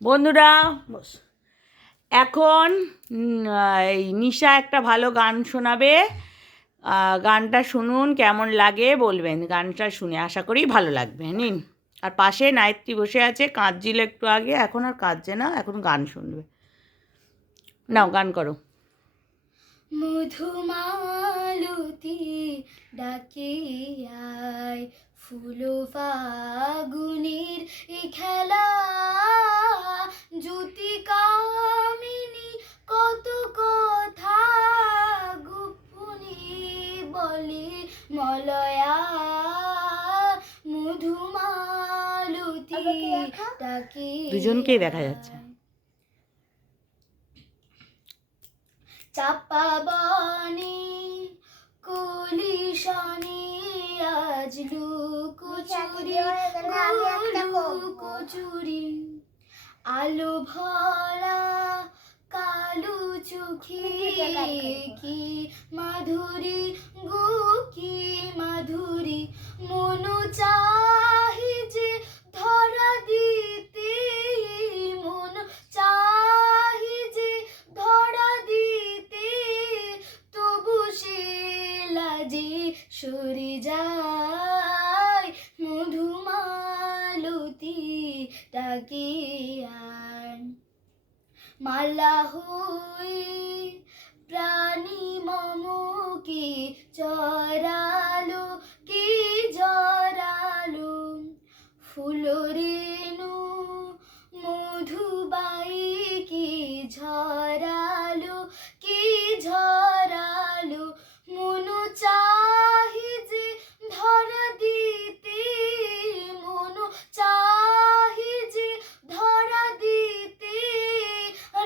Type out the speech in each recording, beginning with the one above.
বন্ধুরা এখন এই নিশা একটা ভালো গান শোনাবে। গানটা শুনুন, কেমন লাগে বলবেন। গানটা শুনে আশা করি ভালো লাগবে। নিন। আর পাশে নায়ত্রী বসে আছে, কাঁদছিল একটু আগে, এখন আর কাঁদছে না, এখন গান শুনবে। নাও, গান করো। মধুমালতী ডাকে আয়, ফুল ফাগুনের খেলা, জ্যোতি কামিনী কত কথা গোপনে বলে মলয়া। মধুমালতী ডাকে দুজনকেই দেখা যাচ্ছে। চাপা বনে কুলিশনে আজ লুকোচুরি, আলো ভরা কালো চোখে কি মাধুরী গো, কি মাধুরী। মনো চাহি যে ধরা দিতে, মন চাহি যে ধরা দিতে, তবু সে লাজে সরে যায়। মধুমালতী ডাকে আয়, মালা হয়ে প্রাণী মমকে জড়ালো, কি জড়ালো। ফুল রেণু মধুবাইকে ঝরালো, কি ঝরালো। মনো চাহি যে ধরা দিতে, মনো চাহি যে ধরা দিতে,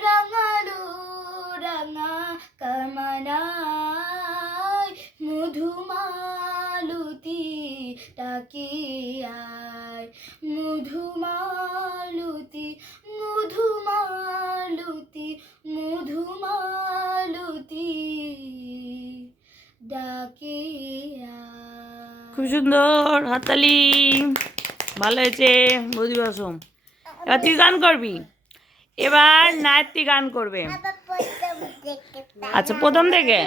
রাঙালো রাঙা কামনায়। মধুমালতী ডাকে আয়, মধুমালতী মধুমালতী মধুমালতী ডাকে আয়। খুব সুন্দর, হাততালি। ভালো হয়েছে বুঝিবাসম। এবার তুই গান করবি। এবার নায়ত্রী গান করবে। আচ্ছা, প্রথম থেকে।